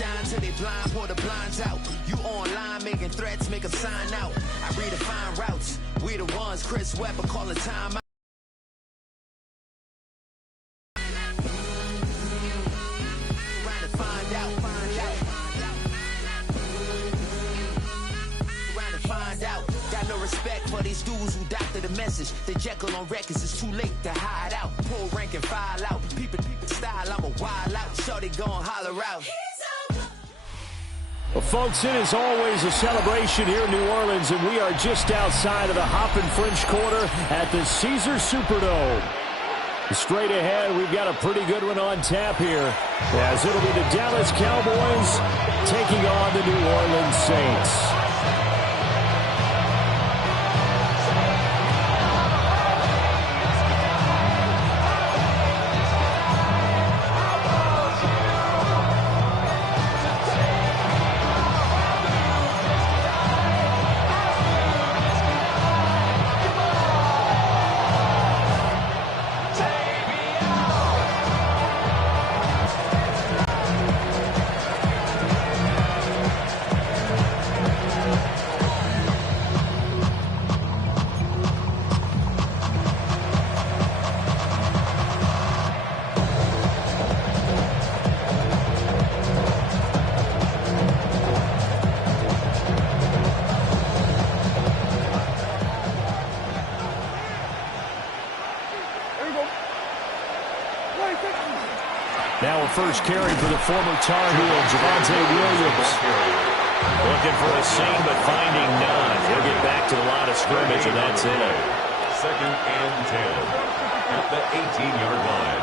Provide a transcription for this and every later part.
shine till they blind, pull the blinds out. You online making threats, make them sign out. I redefine routes. We the ones Chris Webber calling time out. Respect for these dudes who doctor the message. The Jekyll on records, it's too late to hide out. Pull rank and file out. People style, I'm a wild out. Shorty gon' holler out. Well, folks, it is always a celebration here in New Orleans, and we are just outside of the Hoppin' French Quarter at the Caesars Superdome. Straight ahead, we've got a pretty good one on tap here, as it'll be the Dallas Cowboys taking on the New Orleans Saints. Now a first carry for the former Tar Heel, Javonte Williams. Looking for a seam, but finding none. He'll get back to the line of scrimmage, and that's it. 2nd and 10 at the 18-yard line.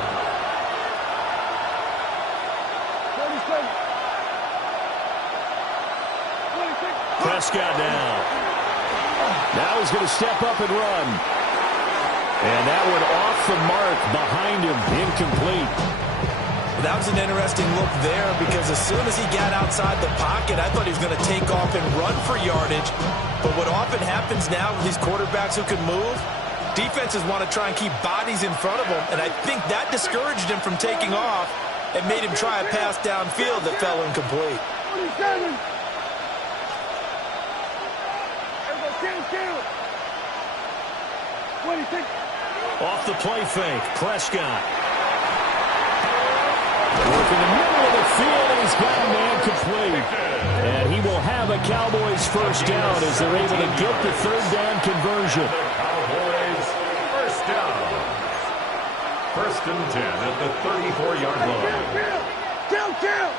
Prescott now. Now he's going to step up and run. And that one off the mark behind him, incomplete. That was an interesting look there because as soon as he got outside the pocket, I thought he was going to take off and run for yardage. But what often happens now with these quarterbacks who can move, defenses want to try and keep bodies in front of him, and I think that discouraged him from taking off and made him try a pass downfield that fell incomplete. Off the play fake, Prescott. Work in the middle of the field, and he's got a man complete. And he will have a Cowboys first down as they're able to get the third down conversion. Cowboys first down. 1st and 10 at the 34-yard line. Kill!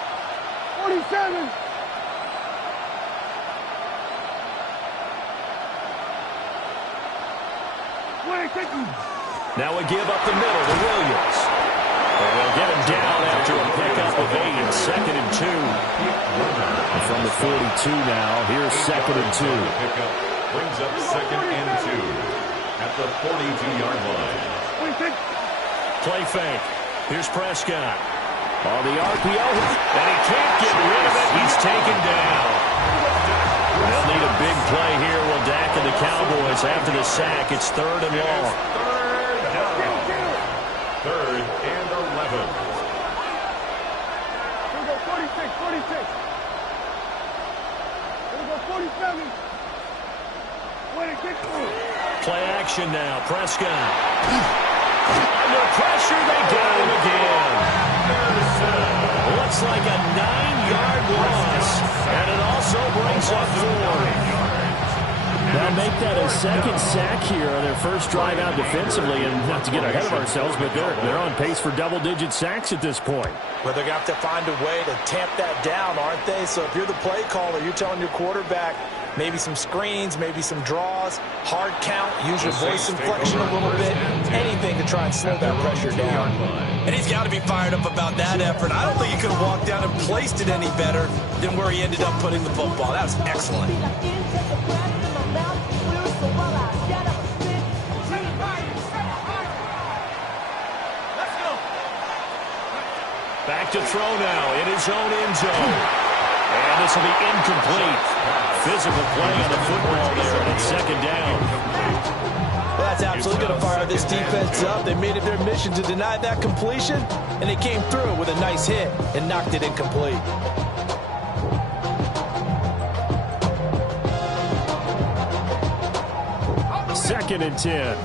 47. Now we give up the middle to Williams. And they'll get him down after a pickup of 8, 2nd and 2. And from the 42 now, here's 2nd and 2. Pickup brings up 2nd and 2 at the 42-yard line. Play fake. Here's Prescott. On the RPO. And he can't get rid of it. He's taken down. They'll need a big play here. Will Dak and the Cowboys after the sack. It's 3rd and long. 3rd and 11. Here we go, 46. Here we go, 47. Play action now. Prescott. Under pressure, they got him again. Looks like a 9-yard loss, and it also brings up 4. They'll make that a second sack here on their first drive out defensively, and not to get ahead of ourselves, but they're on pace for double-digit sacks at this point. But they're going to have to find a way to tamp that down, aren't they? So if you're the play caller, you're telling your quarterback maybe some screens, maybe some draws, hard count, use your voice inflection a little bit, anything to try and slow that pressure down. And he's got to be fired up about that effort. I don't think he could have walked down and placed it any better than where he ended up putting the football. That was excellent. Back to throw now in his own end zone. And this will be incomplete. Physical play on the football there on 2nd down. That's absolutely going to fire this defense up. They made it their mission to deny that completion, and they came through with a nice hit and knocked it incomplete. 2nd and 10.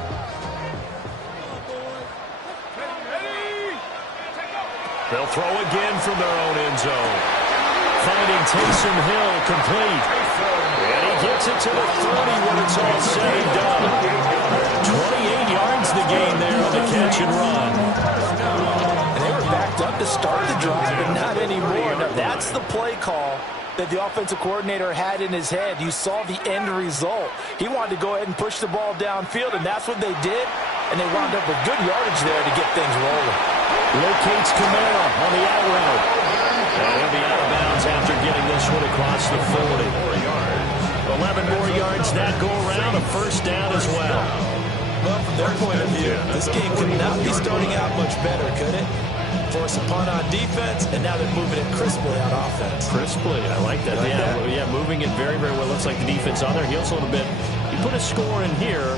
They'll throw again from their own end zone. Finding Taysom Hill complete. And he gets it to the 30 when it's all said and done. 28 yards the gain there on the catch and run. And they were backed up to start the drive, but not anymore. Now, that's the play call that the offensive coordinator had in his head. You saw the end result. He wanted to go ahead and push the ball downfield, and that's what they did. And they wound up with good yardage there to get things rolling. Locates Kamara on the out route. And he'll be out of bounds after getting this one across the 40. 11 more yards that go around, a first down as well. Well, from their point of view, this game could not be starting out much better, could it? Force a punt on defense, and now they're moving it crisply on offense. Crisply, I like that. Yeah, moving it very, very well. Looks like the defense on their heels a little bit. You put a score in here,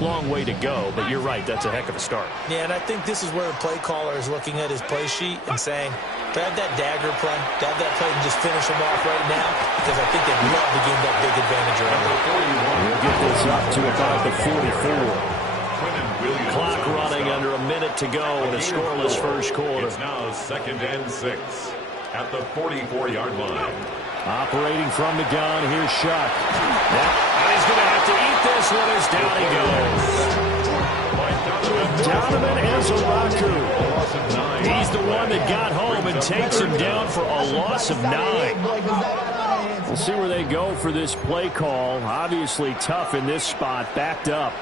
long way to go, but you're right, that's a heck of a start. Yeah, and I think this is where the play caller is looking at his play sheet and saying, grab that dagger play, grab that play and just finish him off right now, because I think they'd love to gain that big advantage early. We'll get this up to about the 44. Clock running under a minute to go in a scoreless first quarter. It's now 2nd and 6 at the 44-yard line. Operating from the gun, here's Shuck. And he's going to have to eat this one as down he goes. Donovan Ezaraku. He's the one that got home and takes him down for a loss of 9. We'll see where they go for this play call. Obviously tough in this spot, backed up.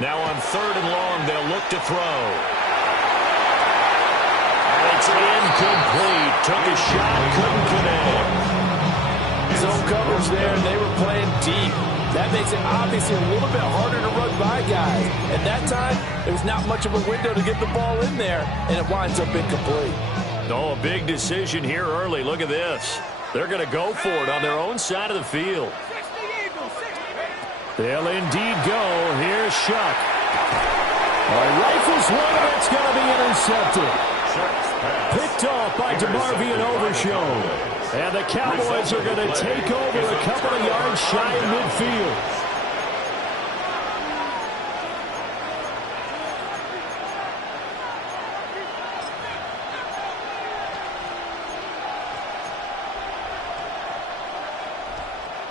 Now on 3rd and long, they'll look to throw. And it's incomplete. Took a shot, couldn't connect. Zone coverage there, and they were playing deep. That makes it obviously a little bit harder to run by guys. At that time, there's not much of a window to get the ball in there, and it winds up incomplete. Oh, a big decision here early. Look at this. They're going to go for it on their own side of the field. They'll indeed go. Here's Shuck. Rifles one, and it's going to be intercepted. Picked off by DeMarvion Overshown. And the Cowboys are going to take over a couple of yards shy of midfield.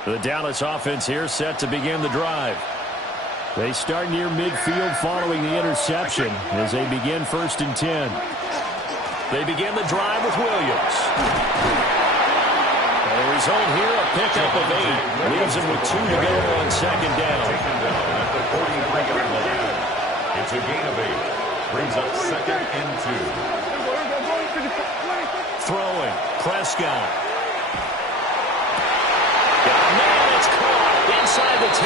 The Dallas offense here set to begin the drive. They start near midfield following the interception as they begin 1st and 10. They begin the drive with Williams. And the result here, a pickup of 8. Leaves them with 2 to go on 2nd down. At the 43-yard line. It's a gain of 8. Brings up 2nd and 2. Throwing. Prescott. Man, it's caught inside the 10.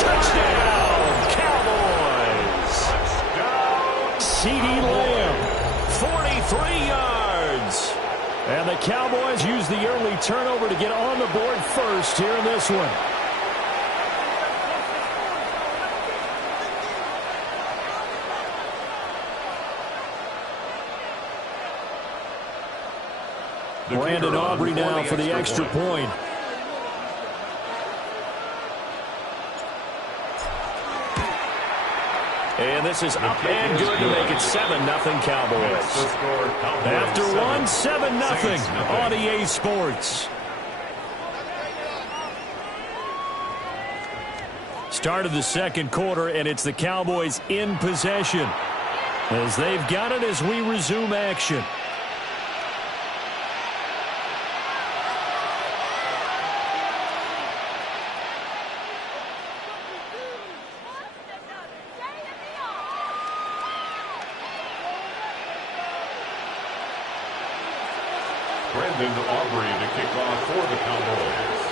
Touchdown, Cowboys. CeeDee Lamb, 43 yards. And the Cowboys use the early turnover to get on the board first here in this one. Brandon Aubrey now for the extra point. And this is up and good to make it 7-0 Cowboys. After one, 7-0 on EA Sports. Start of the 2nd quarter, and it's the Cowboys in possession as they've got it as we resume action. Brandon Aubrey to kick off for the Cowboys.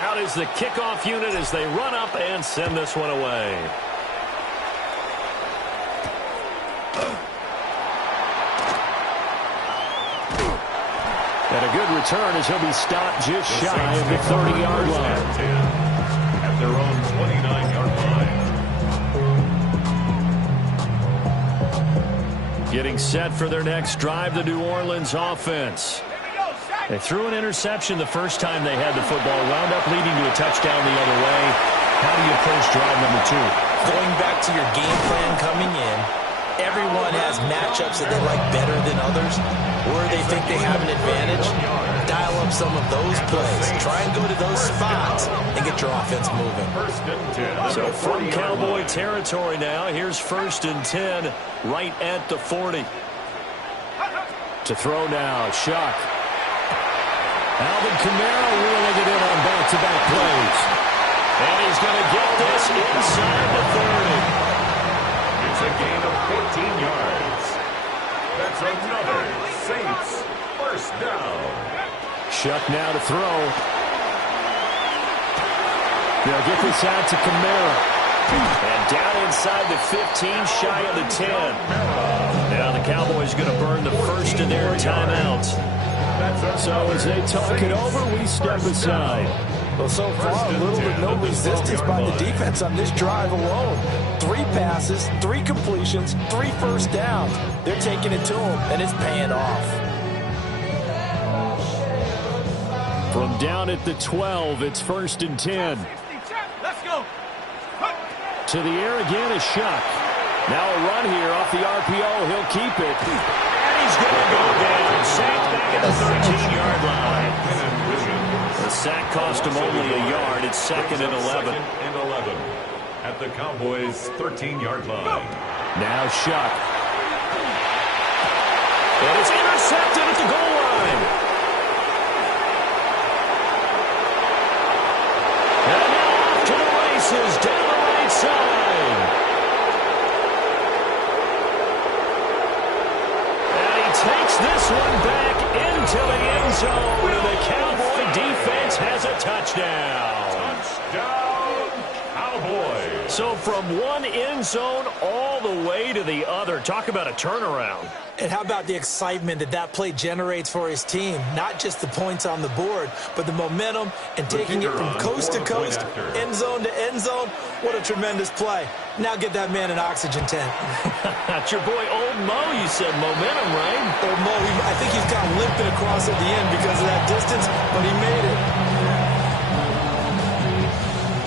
Out is the kickoff unit as they run up and send this one away. And a good return as he'll be stopped just shy of the 30-yard line. At their own 29-yard line. Getting set for their next drive, the New Orleans offense. They threw an interception the first time they had the football, wound up leading to a touchdown the other way. How do you approach drive number 2? Going back to your game plan coming in, everyone has matchups that they like better than others, where they think they have an advantage. Dial up some of those plays. Try and go to those spots and get your offense moving. So from Cowboy territory now, here's 1st and 10 right at the 40. To throw now, Shuck. Alvin Kamara reeling it in on back-to-back plays. And he's going to get this inside the 30. It's a gain of 15 yards. That's another Saints first down. Shuck now to throw. They'll get this out to Kamara. And down inside the 15, shy of the 10. Now the Cowboys going to burn the first of their timeouts. So as they talk it over, we step aside. Well, so far, a little bit no resistance by the defense on this drive alone. 3 passes, 3 completions, 3 first downs. They're taking it to them, and it's paying off. From down at the 12, it's 1st and 10. Let's go. To the air again is Shuck. Now a run here off the RPO. He'll keep it. And he's going to go down. Sacked back at the 13-yard line. The sack cost him only a yard. It's 2nd and 11. 2nd and 11 at the Cowboys' 13-yard line. Now Shuck. And it's intercepted at the goal line. And now off to the races down the right side. And he takes this one back into the end zone. And the Cowboy defense has a touchdown. Touchdown, Cowboys. So from one end zone all the way to the other. Talk about a turnaround. And how about the excitement that that play generates for his team? Not just the points on the board, but the momentum and taking it from coast to coast, end zone to end zone. What a tremendous play. Now get that man an oxygen tent. That's your boy Old Mo. You said momentum, right? Old Mo, I think he's got limping across at the end because of that distance, but he made it.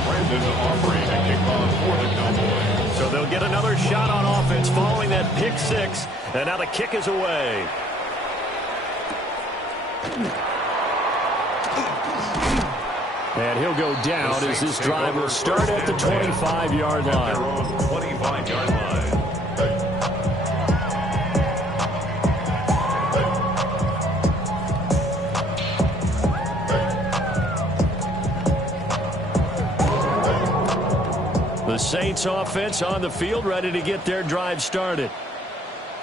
Brandon Aubrey to kick off for the Cowboys. So they'll get another shot on offense following that pick 6. And now the kick is away. And he'll go down as this drive will start at the 25-yard line. 25-yard line. The Saints offense on the field, ready to get their drive started.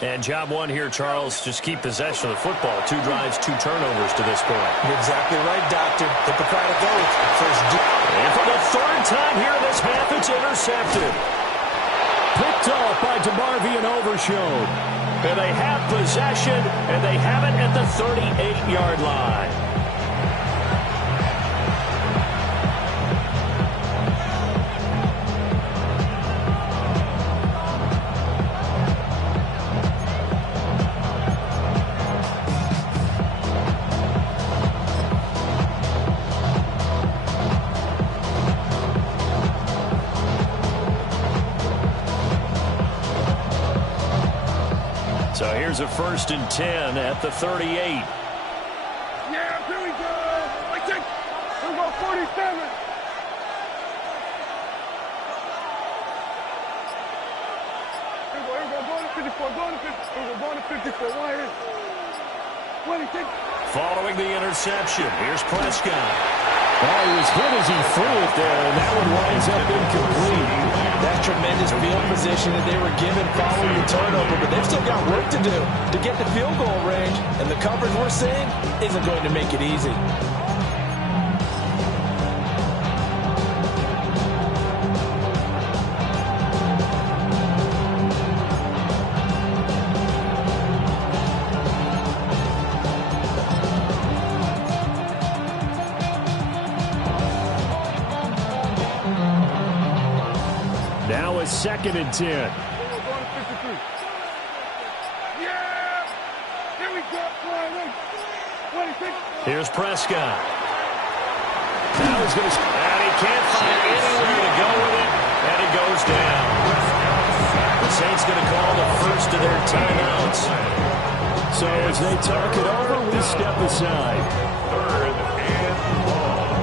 And job 1 here, Charles, just keep possession of the football. 2 drives, 2 turnovers to this point. You're exactly right, Doctor. Hippocratic oath. First and for the 3rd time here in this half, it's intercepted. Picked off by DeMarvion Overshown. And they have possession, and they have it at the 38-yard line. So here's a 1st and 10 at the 38. Yeah, here we go. I take. We're going 47. Here we go. Going to 54. Going to 50. Here we go. Going to 54. Why here? 26. Following the interception, here's Prescott. Oh, he was hit as he threw it there, and that one winds up incomplete. That tremendous field position that they were given following the turnover, but they've still got work to do to get the field goal range, and the coverage we're seeing isn't going to make it easy. Now a 2nd and 10. Going to 53. Here's Prescott. Now he's going to, and he can't find any way to go with it, and it goes down. The Saints going to call the first of their timeouts. So as they talk it over, we step aside. 3rd and long.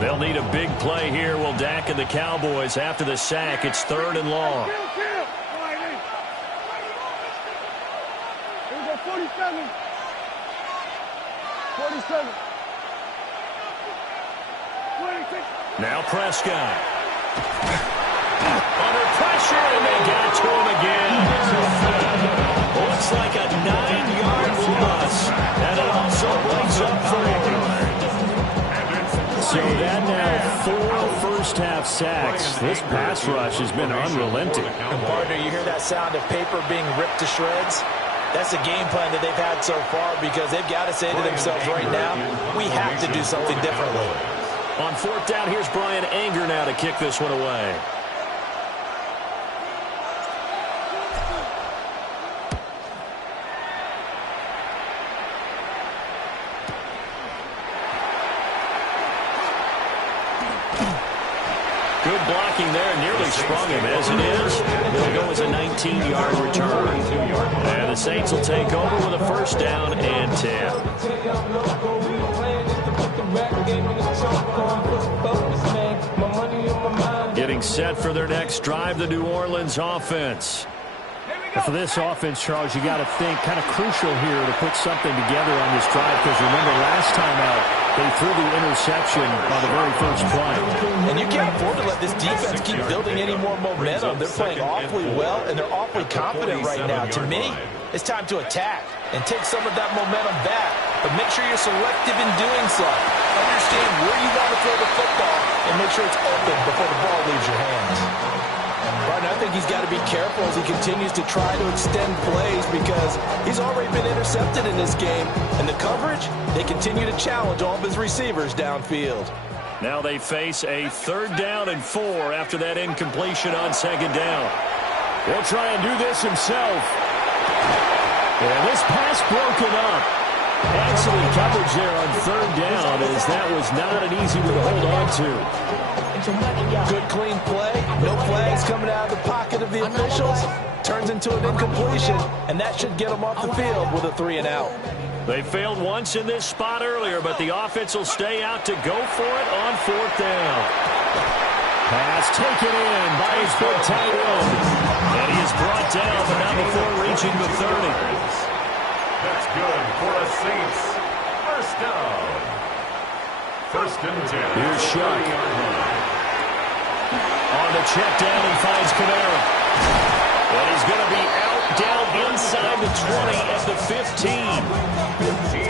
They'll need a big play here. Will Dak and the Cowboys after the sack. It's 3rd and long. Here we go, 47. 47. 26. Now Prescott. Under pressure, and they got to him again. Looks like a 9-yard loss. And it also brings up 3. So that now 4 first-half sacks. This pass rush has been unrelenting. And partner, you hear that sound of paper being ripped to shreds? That's the game plan that they've had so far, because they've got to say to themselves right now, we have to do something differently. On 4th down, here's Brian Anger now to kick this one away. Good blocking there, nearly sprung him. As it is, it'll go as a 19-yard return. And the Saints will take over with a 1st down and 10. Getting set for their next drive, the New Orleans offense. For this offense, Charles, you got to think kind of crucial here to put something together on this drive, because remember last time out, they threw the interception on the very first play. And you can't afford to let this defense keep building any more momentum. They're playing awfully well, and they're awfully confident right now. To me, it's time to attack and take some of that momentum back. But make sure you're selective in doing so. Understand where you want to throw the football and make sure it's open before the ball leaves your hands. Right, I think he's got to be careful as he continues to try to extend plays, because he's already been intercepted in this game. And the coverage, they continue to challenge all of his receivers downfield. Now they face a 3rd down and 4 after that incompletion on 2nd down. He'll try and do this himself. And this pass broken up. Excellent coverage there on 3rd down, as that was not an easy one to hold on to. Good clean play. No flags coming out of the pocket of the officials. Turns into an incompletion, and that should get them off the field with a 3 and out. They failed once in this spot earlier, but the offense will stay out to go for it on 4th down. Pass taken in by his big tight end. And he is brought down, but not before reaching the 30. That's good for a Saints 1st down. 1st and 10. Here's Shuck. On the check down, he finds Kamara. And he's going to be out, down inside the 20 at the 15.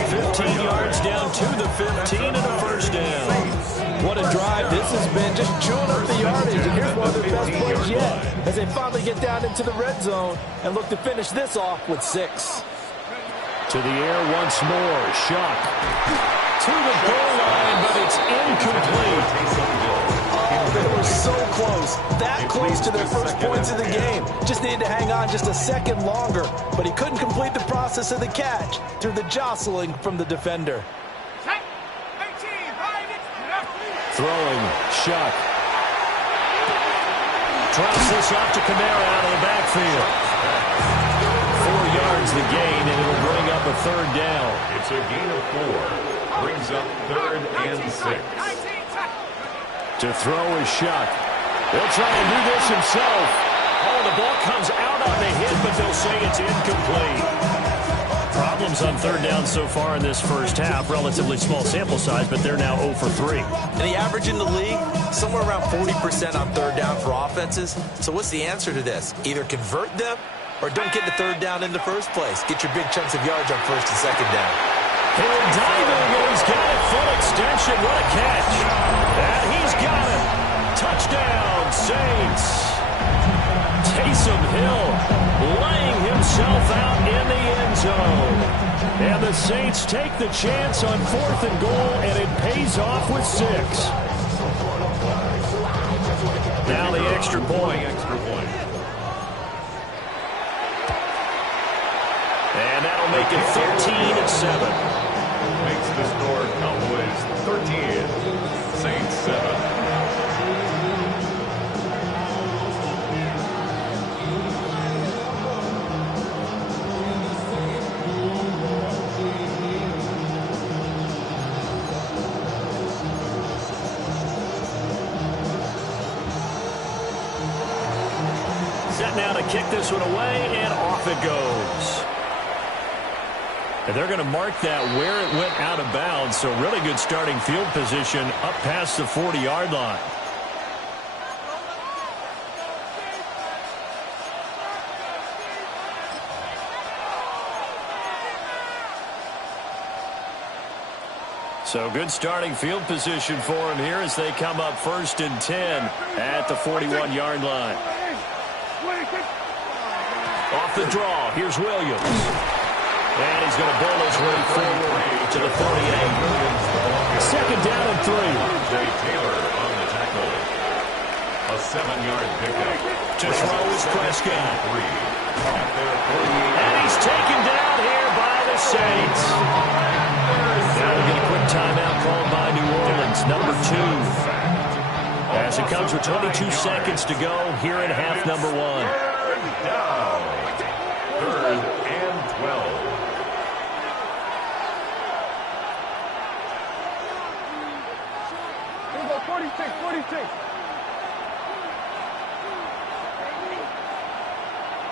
15 yards down to the 15 and a 1st down. What a drive this has been, just chewing up the yardage. And here's one of their best plays yet, as they finally get down into the red zone and look to finish this off with 6. To the air once more. Shuck. To the goal line, but it's incomplete. Oh, they were so close. That close to their first points of the game. Just needed to hang on just a second longer. But he couldn't complete the process of the catch through the jostling from the defender. Throwing. Shuck. Drops this off to Kamara out of the backfield. 4 yards the gain, and it'll bring up a 3rd down. It's a gain of 4. Brings up 3rd and 6. To throw is Shuck. He'll try and do this himself. Oh, the ball comes out on the hit, but they'll say it's incomplete. Problems on 3rd down so far in this first half. Relatively small sample size, but they're now 0 for 3. And the average in the league, somewhere around 40% on 3rd down for offenses. So what's the answer to this? Either convert them or don't get to 3rd down in the first place. Get your big chunks of yards on 1st and 2nd down. Hill diving, and he's got it. Full extension. What a catch. And he's got it. Touchdown, Saints. Taysom Hill laying himself out in the end zone. And the Saints take the chance on 4th and goal, and it pays off with 6. extra point. And that'll make it 13-7. Makes the score Cowboys 13, Saints 7. Set now to kick this one away, and off it goes. And they're going to mark that where it went out of bounds, so really good starting field position up past the 40-yard line. So good starting field position for him here as they come up 1st and 10 at the 41-yard line. Off the draw, here's Williams. And he's going to bowl his way forward to the 48. 2nd down and 3. Jay Taylor on the tackle. A 7-yard pickup. To throw is Prescott. 3 at their 48. And he's taken down here by the Saints. Now we'll get a quick timeout called by New Orleans, number 2. As it comes with 22 seconds to go here in half number 1. Down. 3rd and 12. Here we go, 46.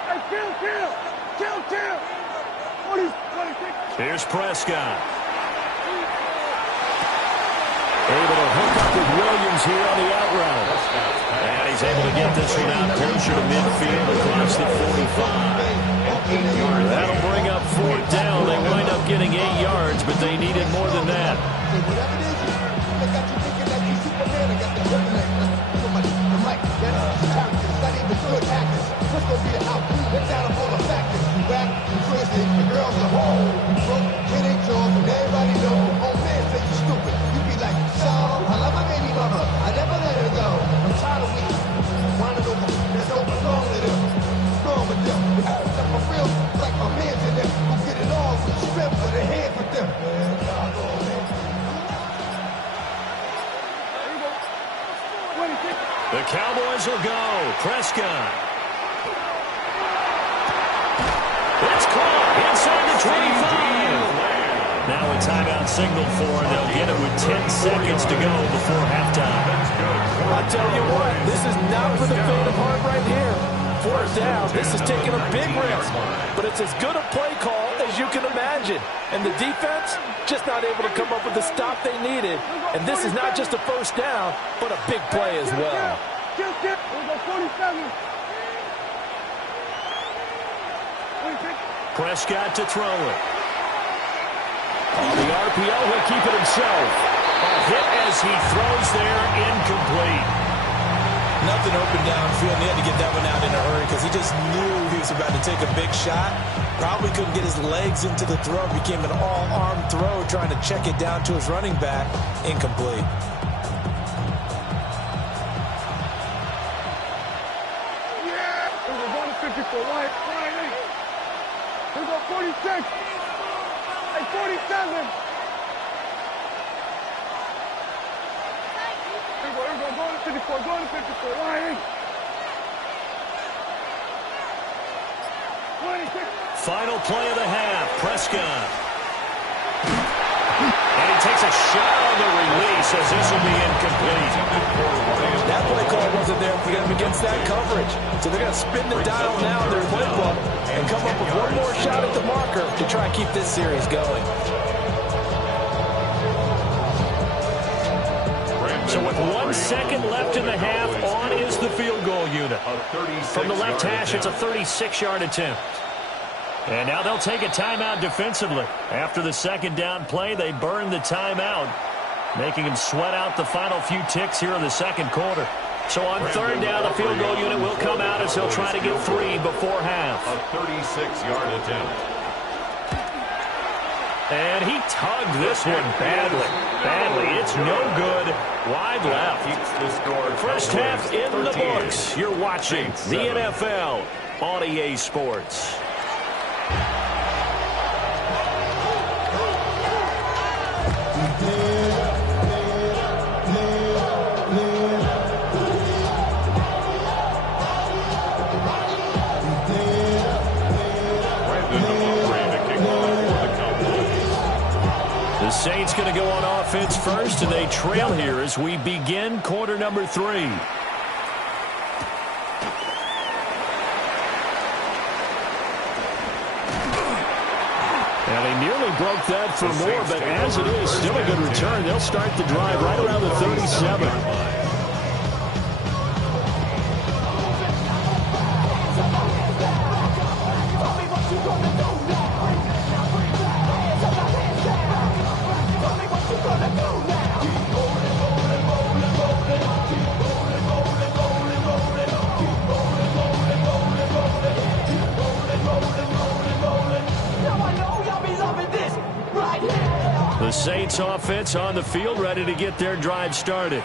Hey, kill. 46. Here's Prescott. Able to hook up with Williams here on the out route. And he's able to get this one out closer to midfield across the 45. That'll bring up 4th down. They wind up getting 8 yards, but they needed more than that. The Cowboys will go. Prescott. It's caught inside the 25. Now a timeout signal for, and they'll get it with 10 seconds to go before halftime. I tell you what, this is not for the faint of heart right here. 4th down, this is taking a big risk. But it's as good a play call as you can imagine. And the defense just not able to come up with the stop they needed. And this is not just a 1st down, but a big play as well. Here we go, 47. Prescott to throw it. On the RPO, he'll keep it himself. A hit as he throws there, incomplete. Nothing open downfield. He had to get that one out in a hurry because he just knew he was about to take a big shot. Probably couldn't get his legs into the throw. Became an all-arm throw trying to check it down to his running back. Incomplete. Yeah! Here we go, 54. Why? Here we go, 46. Hey, 47. Here we go, going to 54. Why? 26. Final play of the half. Prescott. And he takes a shot on the release as this will be incomplete. That play call wasn't there for them against that coverage. So they're going to spin the dial now in their playbook and come up with one more shot at the marker to try and keep this series going. So with 1 second left in the half, on is the field goal unit. From the left hash, it's a 36-yard attempt. And now they'll take a timeout defensively. After the 2nd down play, they burn the timeout, making him sweat out the final few ticks here in the 2nd quarter. So on 3rd down, the field goal unit will come out as he'll try to get 3 before half. A 36-yard attempt. And he tugged this one badly. It's no good. Wide left. First half in the books. You're watching the NFL on EA Sports. The Saints going to go on offense first, and they trail here as we begin quarter number 3. And they nearly broke that for more, but as it is, still a good return. They'll start the drive right around the 37. The Saints offense on the field, ready to get their drive started.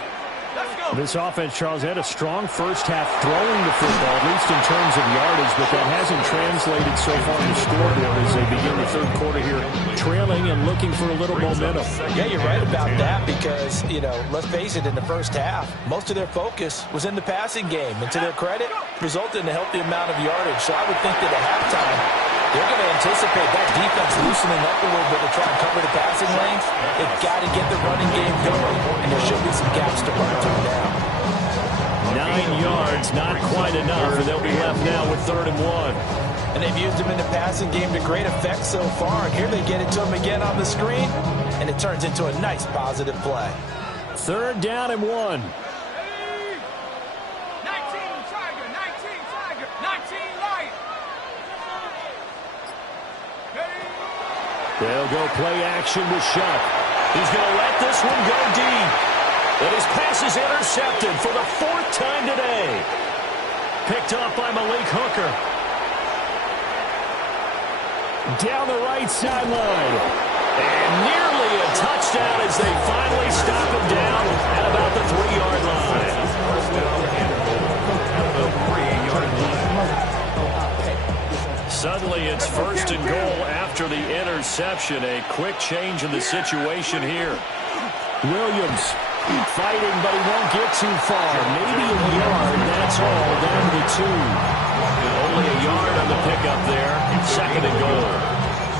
This offense, Charles, had a strong first half throwing the football, at least in terms of yardage, but that hasn't translated so far to scoreboard as they begin the third quarter here, trailing and looking for a little momentum. Yeah, you're right about that because, let's face it, in the first half, most of their focus was in the passing game. And to their credit, resulted in a healthy amount of yardage. So I would think that at halftime, they're going to anticipate that defense loosening up a little bit to try and cover the passing lanes. They've got to get the running game going, and there should be some gaps to run through now. 9 yards, not quite enough, and they'll be left now with 3rd and 1. And they've used him in the passing game to great effect so far. And here they get it to him again on the screen, and it turns into a nice positive play. 3rd down and 1. They'll go play action with Shuck. He's going to let this one go deep. And his pass is intercepted for the 4th time today. Picked up by Malik Hooker. Down the right sideline. And nearly a touchdown as they finally stop him down at about the 3-yard line. First down and goal at the 3-yard line. Suddenly it's 1st and goal after the interception. A quick change in the situation here. Williams fighting, but he won't get too far. Maybe a yard, that's all, down to the 2. Only a yard on the pickup there. 2nd and goal.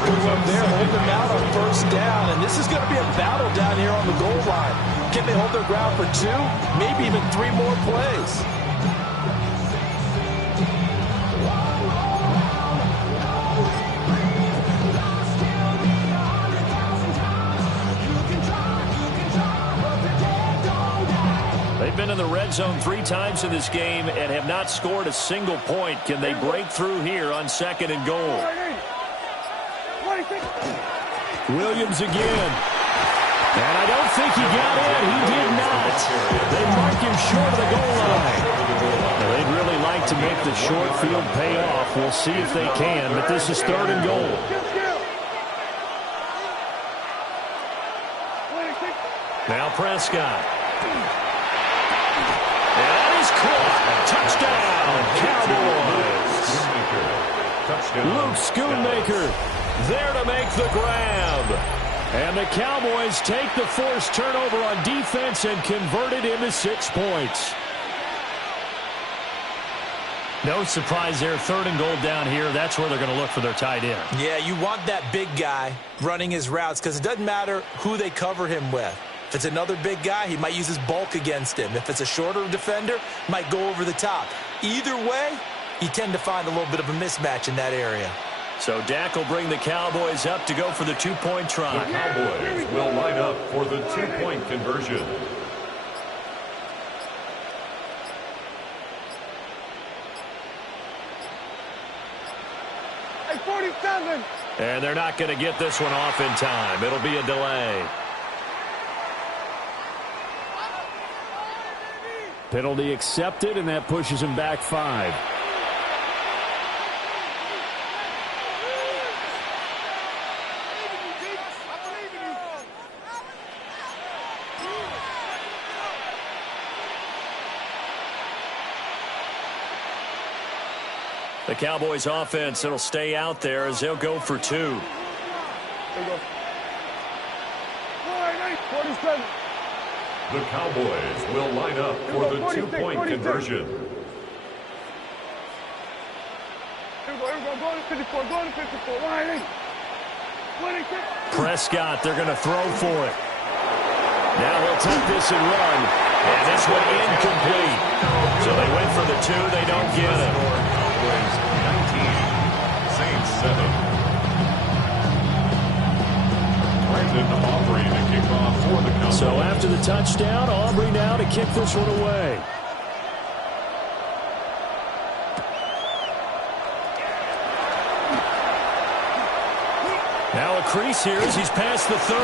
Good one there, hold them out on 1st down, and this is going to be a battle down here on the goal line. Can they hold their ground for 2, maybe even 3 more plays? They've been in the red zone 3 times in this game and have not scored a single point. Can they break through here on 2nd and goal? Williams again. And I don't think he got in. He did not. They mark him short of the goal line. Now, they'd really like to make the short field pay off. We'll see if they can, but this is 3rd and goal. Now Prescott. That is caught. Touchdown, Cowboys. Luke Schoonmaker there to make the grab. And the Cowboys take the forced turnover on defense and convert it into 6 points. No surprise there. 3rd and goal down here. That's where they're going to look for their tight end. Yeah, you want that big guy running his routes because it doesn't matter who they cover him with. If it's another big guy, he might use his bulk against him. If it's a shorter defender, might go over the top. Either way, you tend to find a little bit of a mismatch in that area. So Dak will bring the Cowboys up to go for the 2-point try. The Cowboys will line up for the 2-point conversion. Hey, 47. And they're not going to get this one off in time. It'll be a delay. Penalty accepted, and that pushes him back 5. The Cowboys offense, it'll stay out there as they'll go for 2. There you go. 47. The Cowboys will line up for the 2-point conversion. Here we go. Go to 54. Go to 54. Wide 8. Prescott, they're going to throw for it. Now he'll take this and run. And this one incomplete. So they went for the 2. They don't get it. Cowboys 19, Saints 7. Brandon Aubrey to kick off for the Cowboys. So after the touchdown, Aubrey now to kick this one away. Now a crease here as he's past the 30.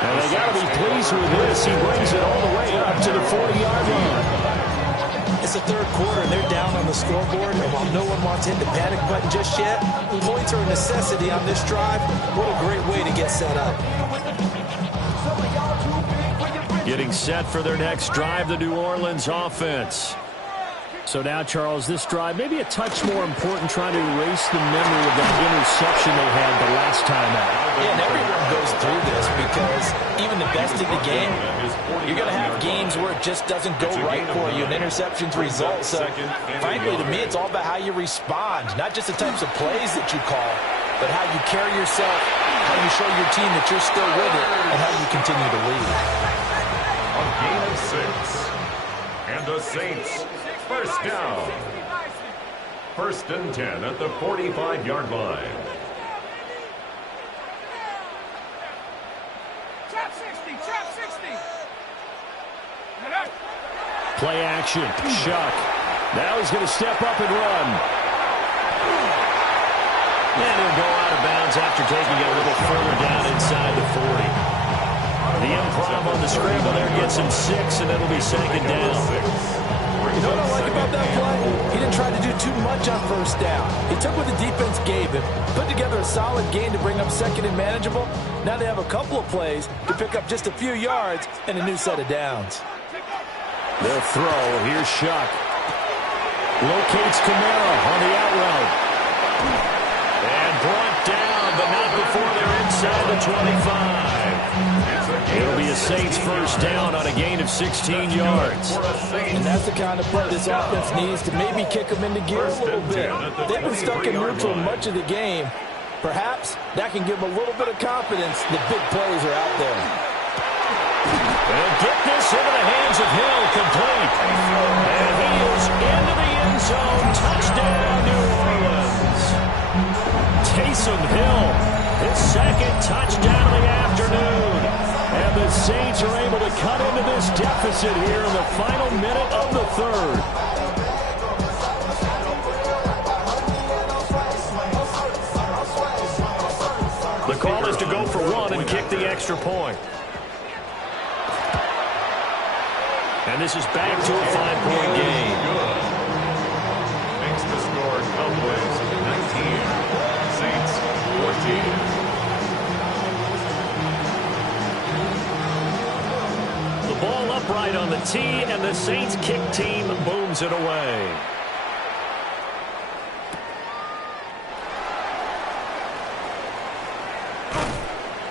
And they got to be pleased with this. He brings it all the way up to the 40-yard line. It's the third quarter, and they're down on the scoreboard. And while no one wants to hit the panic button just yet, points are a necessity on this drive. What a great way to get set up. Getting set for their next drive, the New Orleans offense. So now, Charles, this drive maybe a touch more important, trying to erase the memory of that interception they had the last time out. Yeah, and everyone goes through this because even the best in the game, you're going to have games where it just doesn't go right for you, and interceptions result. So, frankly, to me, it's all about how you respond, not just the types of plays that you call, but how you carry yourself, how you show your team that you're still with it, and how you continue to lead. A gain of 6. And the Saints, first down. 1st and 10 at the 45-yard line. Chop 60. Chop 60. Play action. Shuck. Now he's going to step up and run. And he'll go out of bounds after taking it a little further down inside the 40. The improv on the scramble there gets him 6, and it'll be 2nd down. You know what I like about that play? He didn't try to do too much on 1st down. He took what the defense gave him, put together a solid gain to bring up 2nd and manageable. Now they have a couple of plays to pick up just a few yards and a new set of downs. They'll throw. Here's Shuck. Locates Kamara on the out route. And brought down, but not before they're inside the 25. It'll be a Saints 1st down on a gain of 16 yards. And that's the kind of play this offense needs to maybe kick them into gear a little bit. They've been stuck in neutral much of the game. Perhaps that can give them a little bit of confidence. The big plays are out there. They'll get this into the hands of Hill, complete. And he is into the end zone. Touchdown, New Orleans. Taysom Hill, his 2nd touchdown of the afternoon. And the Saints are able to cut into this deficit here in the final minute of the 3rd. The call is to go for 1 and kick the extra point. And this is back to a 5-point game. Makes the score Cowboys 19, Saints 14. Ball upright on the tee, and the Saints kick team booms it away.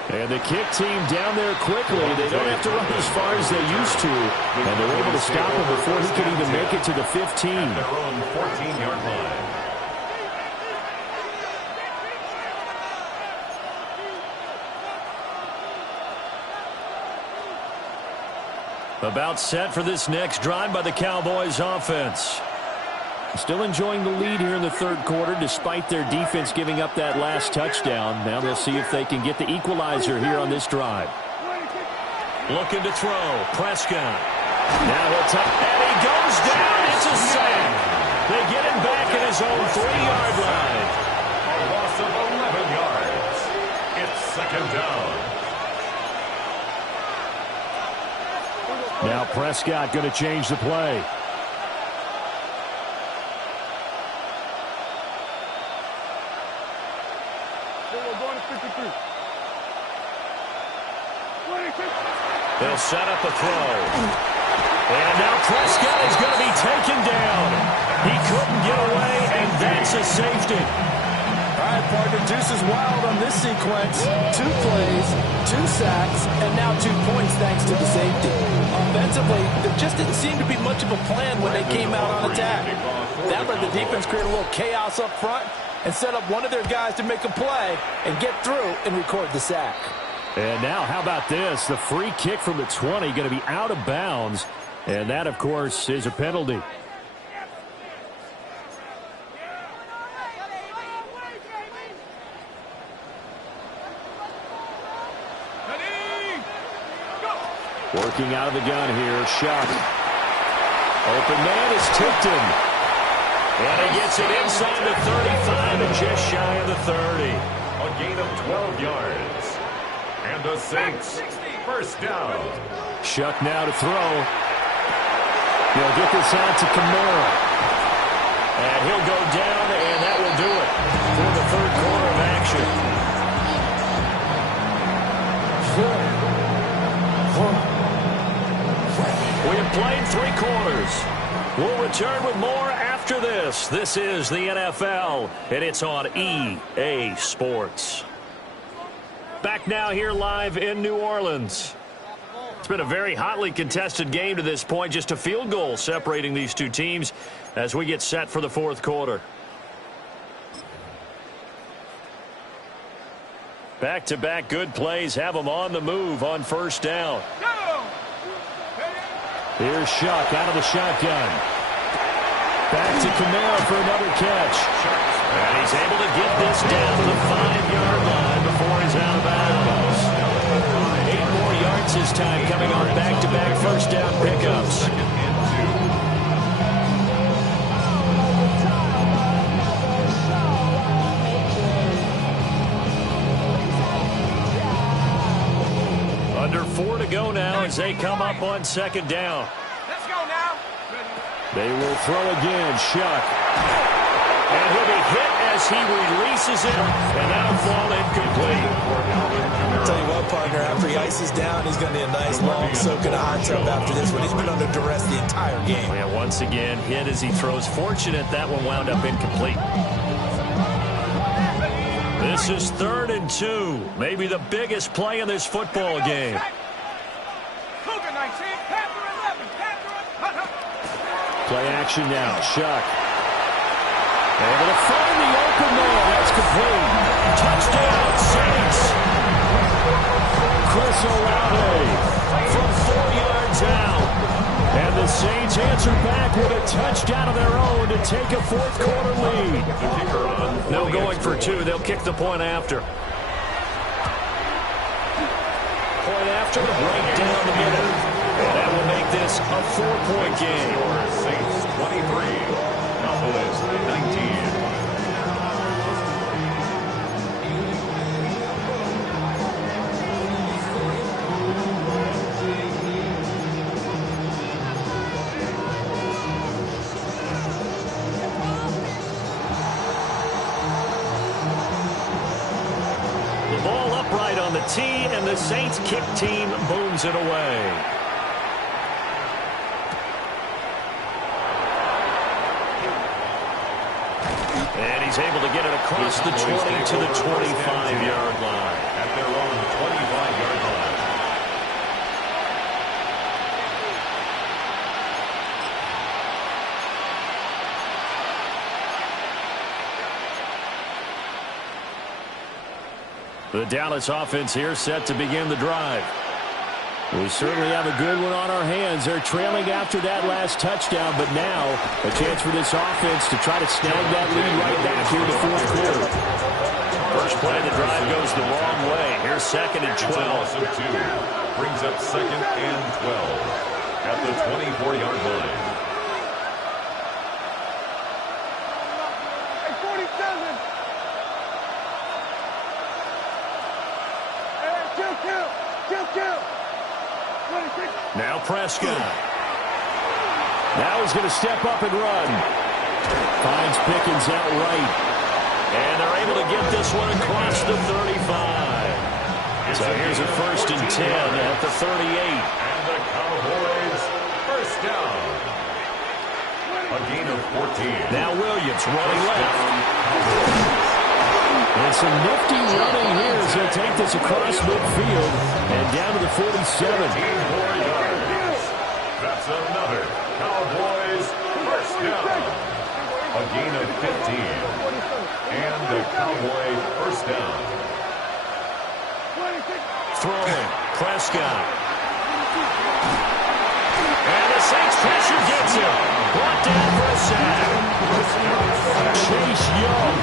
And the kick team down there quickly. They don't have to run as far as they used to. And they're able to stop him before he could even make it to the 15. At their own 14-yard line. About set for this next drive by the Cowboys offense. Still enjoying the lead here in the 3rd quarter despite their defense giving up that last touchdown. Now they'll see if they can get the equalizer here on this drive. Looking to throw. Prescott. Now he'll take, and he goes down. It's a sack. They get him back at his own 3-yard line. A loss of 11 yards. It's 2nd down. Now Prescott going to change the play. They'll set up a throw. And now Prescott is going to be taken down. He couldn't get away, and that It's a safety. All right, partner, deuce is wild on this sequence. 2 plays, 2 sacks, and now 2 points thanks to the safety. Offensively, there just didn't seem to be much of a plan when they came out on attack. That let the defense create a little chaos up front and set up one of their guys to make a play and get through and record the sack. And now, how about this? The free kick from the 20 going to be out of bounds. And that, of course, is a penalty. Working out of the gun here, Shuck. Open man is tipped him. And he gets it inside the 35 and just shy of the 30. A gain of 12 yards. And the Saints, first down. Shuck now to throw. He'll get this out to Kamara. And he'll go down, and that will do it for the third quarter of action. We have played 3 quarters. We'll return with more after this. This is the NFL, and it's on EA Sports. Back now here live in New Orleans. It's been a very hotly contested game to this point. Just a field goal separating these two teams as we get set for the fourth quarter. Back-to-back good plays have them on the move on first down. Here's Shuck out of the shotgun. Back to Kamara for another catch. And he's able to get this down to the 5-yard line before he's out of bounds. 8 more yards this time coming on back-to-back first down pickups. Under 4 to go now as they come up on second down. Let's go now. They will throw again. Shuck. And he'll be hit as he releases it, and that'll fall incomplete. I'll tell you what, partner, after he ices down, he's going to need a nice long soak in a hot tub after this one. He's been under duress the entire game. Yeah, once again, hit as he throws. Fortunate that one wound up incomplete. This is 3rd and 2. Maybe the biggest play in this football game. Play action now. Shuck. Able to find the open man. That's complete. Touchdown, Saints. Chris Olave From 4 yards out. and the Saints answer back with a touchdown of their own to take a fourth quarter lead. No going for 2. They'll kick the point after. Point after, right down the middle. And that will make this a 4-point game. Saints 23, Cowboys 19. The ball upright on the tee, and the Saints kick team booms it away. And he's able to get it across the 20 to the 25-yard line. At their own 25-yard line. The Dallas offense here set to begin the drive. We certainly have a good one on our hands. They're trailing after that last touchdown, but now a chance for this offense to try to snag that lead right back here in the fourth quarter. First play of the drive goes the wrong way. Here's 2nd and 12. Also 2. Brings up 2nd and 12 at the 24-yard line. Hey, 47. Hey, kill. Now Prescott. Now he's going to step up and run. Finds Pickens out right. And they're able to get this one across the 35. So here's a 1st and 10 at the 38. And the Cowboys first down. A gain of 14. Now Williams running left. And some nifty running here as he'll take this across midfield and down to the 47. 15 more yards. That's another Cowboys first down. A gain of 15. And a Cowboy first down. Throwing. Prescott. And the Saints pressure gets him. Brought down for a sack. Chase Young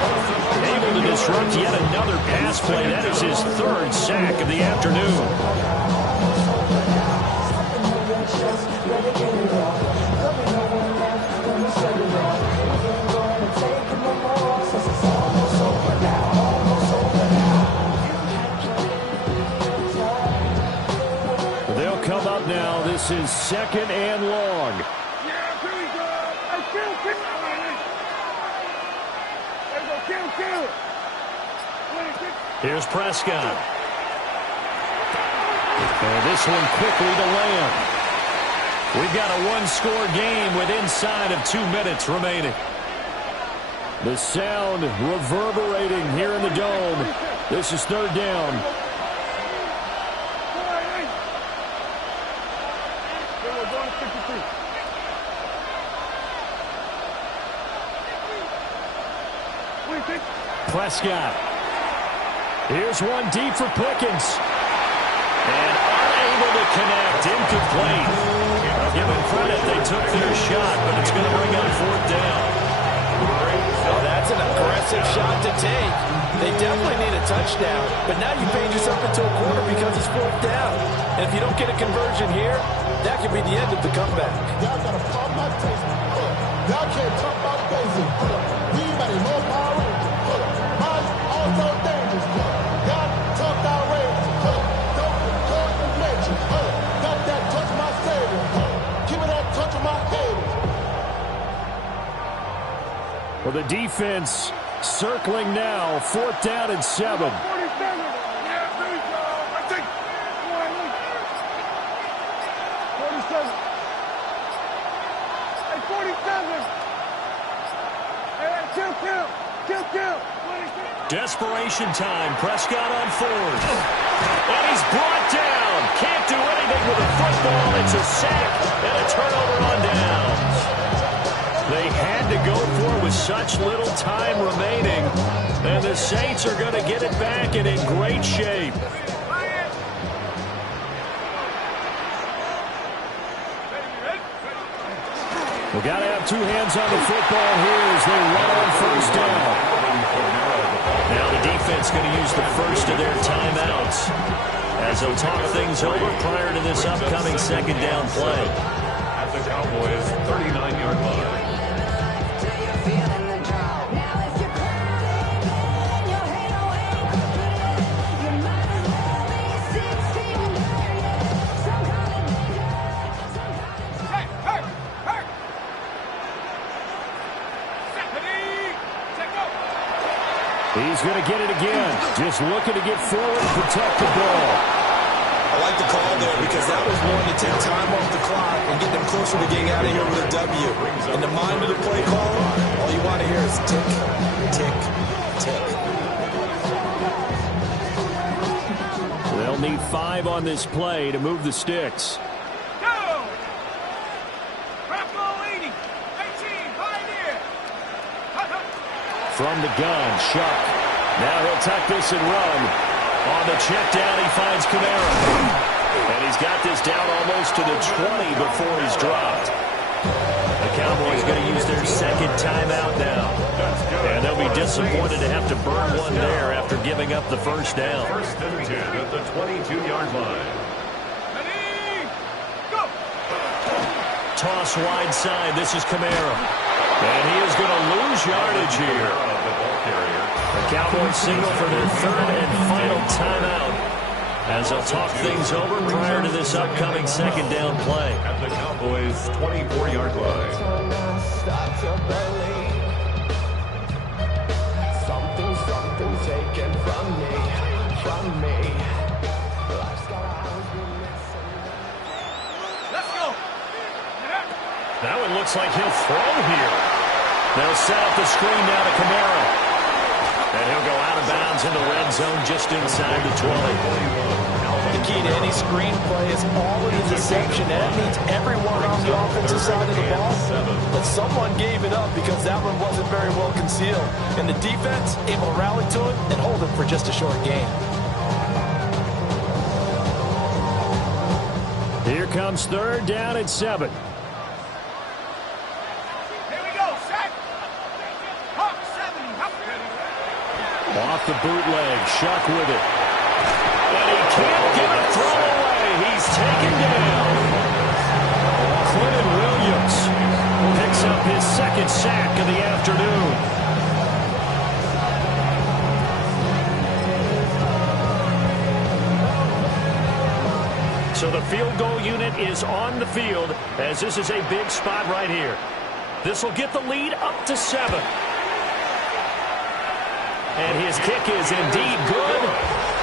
able to disrupt yet another pass play. That is his third sack of the afternoon. They'll come up now. This is 2nd and long. Yeah, here we go. Hey, kill. There you go, kill. Here's Prescott. And this one quickly to Lamb. We've got a one-score game with inside of 2 minutes remaining. The sound reverberating here in the dome. This is 3rd down. Prescott. Here's one deep for Pickens. And unable to connect. Incomplete. I'll give them credit. They took their shot, but it's going to bring up 4th down. Oh, that's an aggressive shot to take. They definitely need a touchdown. But now you paid yourself into a corner because it's 4th down. And if you don't get a conversion here, that could be the end of the comeback. Y'all got a problem my taste. Y'all can't talk about basic. We better more power. Mine also dangerous. Y'all talk outrageous. Don't record the nature. Got that touch my savior. Give me that touch of my haters. Well, the defense circling now. 4th down and 7. 47. Yeah, there we go. I think. 47. Hey, 47. Hey, kill. Desperation time. Prescott on 4th. And he's brought down. Can't do anything with a football. It's a sack and a turnover on downs. They had to go for it with such little time remaining. And the Saints are going to get it back and in great shape. We got to have 2 hands on the football here as they run on 1st down. Now the defense going to use the first of their timeouts as they'll talk things over prior to this upcoming 2nd down play. At the Cowboys' 39-yard line. He's going to get it again. Just looking to get forward and protect the ball. I like the call there because that was one to take time off the clock and get them closer to getting out of here with a W. In the mind of the play caller, all you want to hear is tick, tick, tick. They'll need 5 on this play to move the sticks. From the gun, Shuck. Now he'll tuck this and run. On the check down, he finds Kamara. And he's got this down almost to the 20 before he's dropped. The Cowboys going to use their 2nd timeout now. And they'll be disappointed to have to burn one there after giving up the 1st down. 1st and 10 at the 22-yard line. Toss wide side. This is Kamara. And he is going to lose yardage here. The Cowboys signal for their 3rd and final timeout as they'll talk things over prior to this upcoming 2nd down play. At the Cowboys' 24-yard line. Something taken from me. That one looks like he'll throw here. They'll set up the screen now to Kamara. And he'll go out of bounds in the red zone just inside the 20. The key to any screen play is all of the deception. That means everyone on the offensive side of the ball. But someone gave it up because that one wasn't very well concealed. And the defense able to rally to it and hold it for just a short game. Here comes third down at 7. Off the bootleg, Shuck with it. And he can't get a throw away. He's taken down. Quentin Williams picks up his second sack of the afternoon. So the field goal unit is on the field as this is a big spot right here. This will get the lead up to 7. And his kick is indeed good.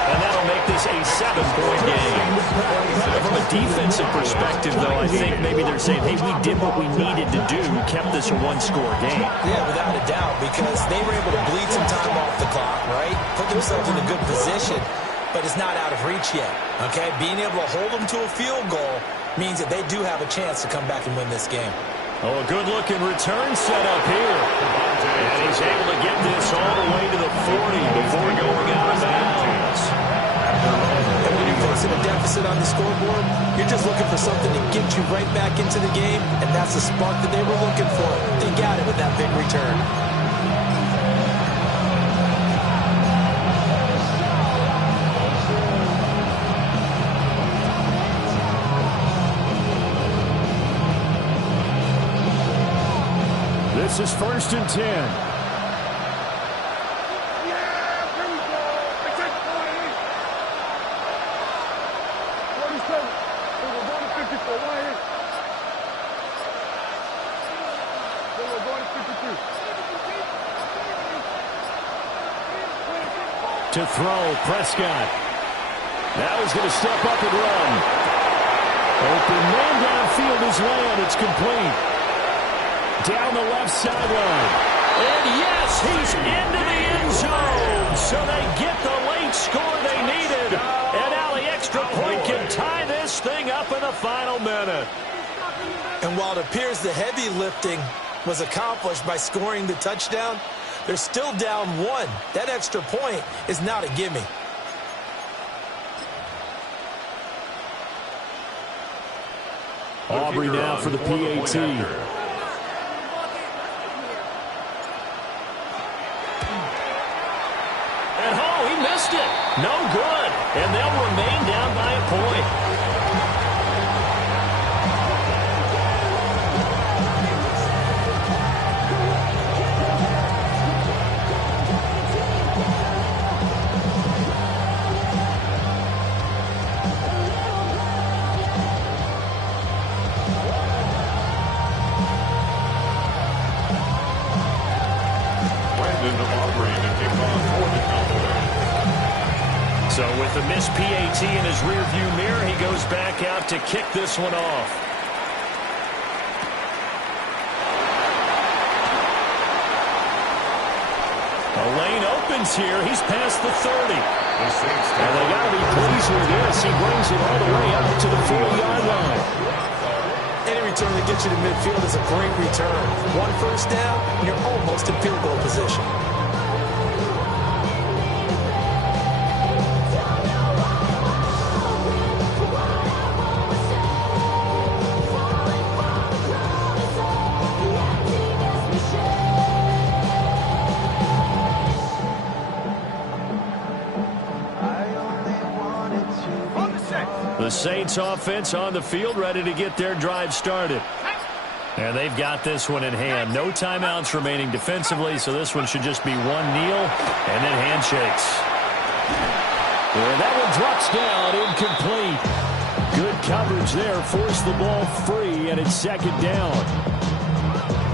And that'll make this a 7-point game. From a defensive perspective, though, I think maybe they're saying, hey, we did what we needed to do, kept this a one-score game. Yeah, without a doubt, because they were able to bleed some time off the clock, right? Put themselves in a good position, but it's not out of reach yet, okay? Being able to hold them to a field goal means that they do have a chance to come back and win this game. Oh, a good-looking return set up here. And he's able to get this all the way to the 40 before going out of bounds. And when you're facing a deficit on the scoreboard, you're just looking for something to get you right back into the game, and that's the spark that they were looking for. They got it with that big return. This is 1st and 10. To throw, Prescott. Now he's going to step up and run. Open man downfield is Lamb. It's complete. Down the left sideline. And yes, he's into the end zone. So they get the late score they needed. And now the extra point can tie this thing up in the final minute. And while it appears the heavy lifting was accomplished by scoring the touchdown, they're still down 1. That extra point is not a gimme. Aubrey now for the PAT. Missed it. No good. And they'll remain down by a point. So with the missed PAT in his rearview mirror, he goes back out to kick this one off. A lane opens here. He's past the 30. And they got to be pleased with this. He brings it all the way up to the 40-yard line. Any return that gets you to midfield is a great return. 1 first down, and you're almost in field goal position. The Saints offense on the field, ready to get their drive started. And they've got this one in hand. No timeouts remaining defensively, so this one should just be one kneel and then handshakes. And that one drops down, incomplete. Good coverage there, forced the ball free, and it's second down.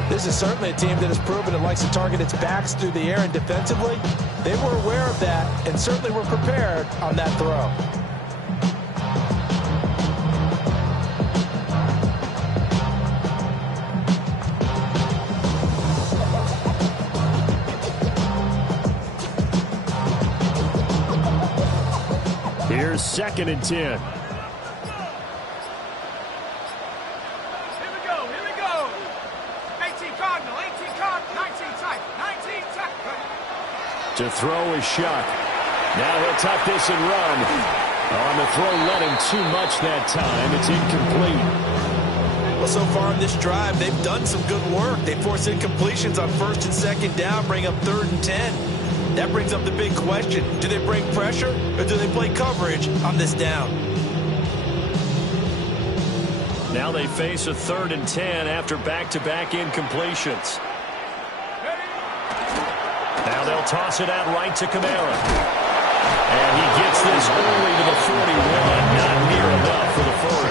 This is certainly a team that has proven it likes to target its backs through the air, and defensively, they were aware of that and certainly were prepared on that throw. Here's 2nd and 10. To throw is Shuck. Now he'll tuck this and run. On the throw, let him too much that time. It's incomplete. Well, so far in this drive, they've done some good work. They force incompletions on 1st and 2nd down, bring up 3rd and 10. That brings up the big question. Do they bring pressure or do they play coverage on this down? Now they face a 3rd and 10 after back-to-back incompletions. Now they'll toss it out right to Kamara. And he gets this early to the 41. Not near enough for the first.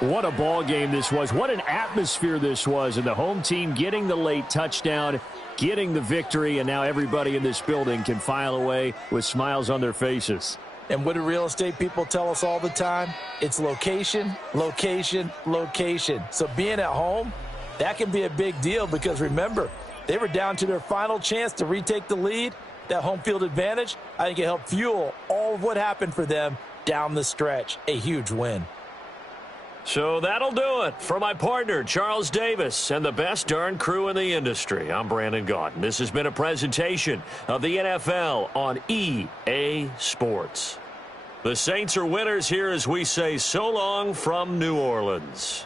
What a ball game this was. What an atmosphere this was. And the home team getting the late touchdown, getting the victory, and now everybody in this building can file away with smiles on their faces. And what do real estate people tell us all the time? It's location, location, location. So being at home, that can be a big deal because remember, they were down to their final chance to retake the lead. That home field advantage, I think it helped fuel all of what happened for them down the stretch. A huge win. So that'll do it for my partner, Charles Davis, and the best darn crew in the industry. I'm Brandon Gaudin. This has been a presentation of the NFL on EA Sports. The Saints are winners here as we say so long from New Orleans.